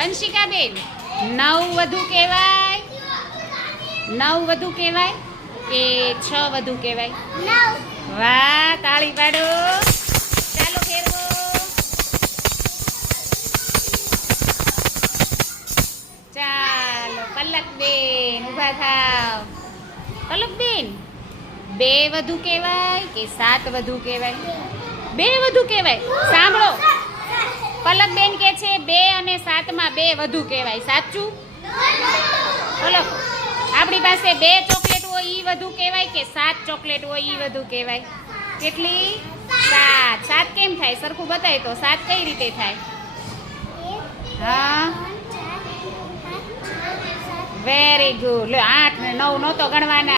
વંશિકાબેન 9 વધુ કહેવાય? 9 વધુ કહેવાય કે 6 વધુ કહેવાય? વાહ, તાળી પાડો. ચાલો ફેરવો. ચાલો પલકબેન ઊભા થાવ. પલકબેન 2 વધુ કહેવાય કે 7 વધુ કહેવાય? 2 વધુ કહેવાય. સાંભળો, પલકબેન કે છે 2 અને 7 માં 2 વધુ કહેવાય. સાચું? બોલો, આપણી પાસે 2 ચોકલેટ હોય ઈ વધુ કહેવાય કે 7 ચોકલેટ હોય ઈ વધુ કહેવાય? કેટલી? 7. 7 કેમ થાય? સરખું બતાય તો 7 કઈ રીતે થાય? હા, વેરી ગુડ. લો 8 ને 9 નહોતો ગણવાના.